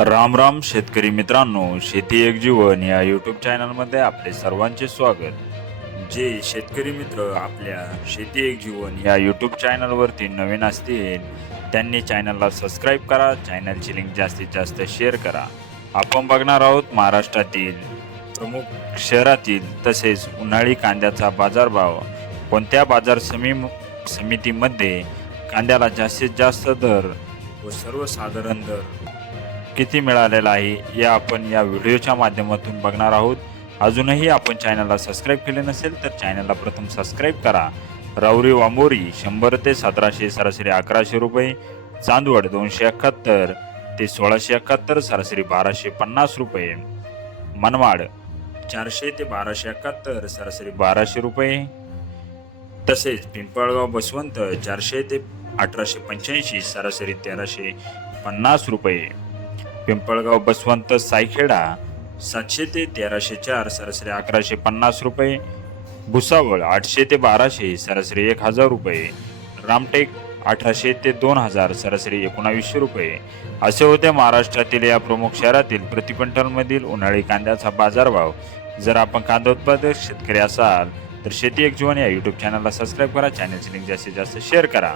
राम राम शेतकरी मित्रांनो शेती एक जीवन या यूट्यूब चॅनलमध्ये आपले सर्वांचे स्वागत. जे शेतकरी मित्र आपल्या शेती एक जीवन या यूट्यूब चॅनलवरती नवीन असतील त्यांनी चॅनलला सबस्क्राईब करा चॅनलची लिंक जास्तीत जास्त शेअर करा. आपण बघणार आहोत महाराष्ट्रातील प्रमुख शहरातील तसेच उन्हाळी कांद्याचा बाजारभाव. कोणत्या बाजार समी समितीमध्ये कांद्याला जास्तीत जास्त दर व सर्वसाधारण दर किती मिळालेला आहे या आपण या व्हिडिओच्या माध्यमातून बघणार आहोत. अजूनही आपण चॅनलला सबस्क्राईब केले नसेल तर चॅनलला प्रथम सबस्क्राईब करा. रावरी वांबोरी शंभर ते सतराशे सरासरी अकराशे रुपये चांदवड दोनशे एकाहत्तर ते सोळाशे एकाहत्तर सरासरी बाराशे पन्नास रुपये मनमाड चारशे ते बाराशे एकाहत्तर सरासरी बाराशे रुपये तसेच पिंपळगाव बसवंत चारशे ते अठराशे पंच्याऐंशी सरासरी तेराशे पन्नास रुपये. पिंपळगाव बसवंत सायखेडा सातशे ते तेराशे चार सरासरी अकराशे पन्नास रुपये. भुसावळ आठशे ते बाराशे सरासरी एक हजार रुपये. रामटेक अठराशे ते दोन हजार सरासरी एकोणावीसशे रुपये. असे होते महाराष्ट्रातील या प्रमुख शहरातील प्रति उन्हाळी कांद्याचा बाजारभाव. जर आपण कांदा उत्पादक शेतकरी असाल तर शेती एक जीवन या यूट्यूब चॅनलला सबस्क्राईब करा. चॅनलची लिंक जास्तीत जास्त शेअर करा.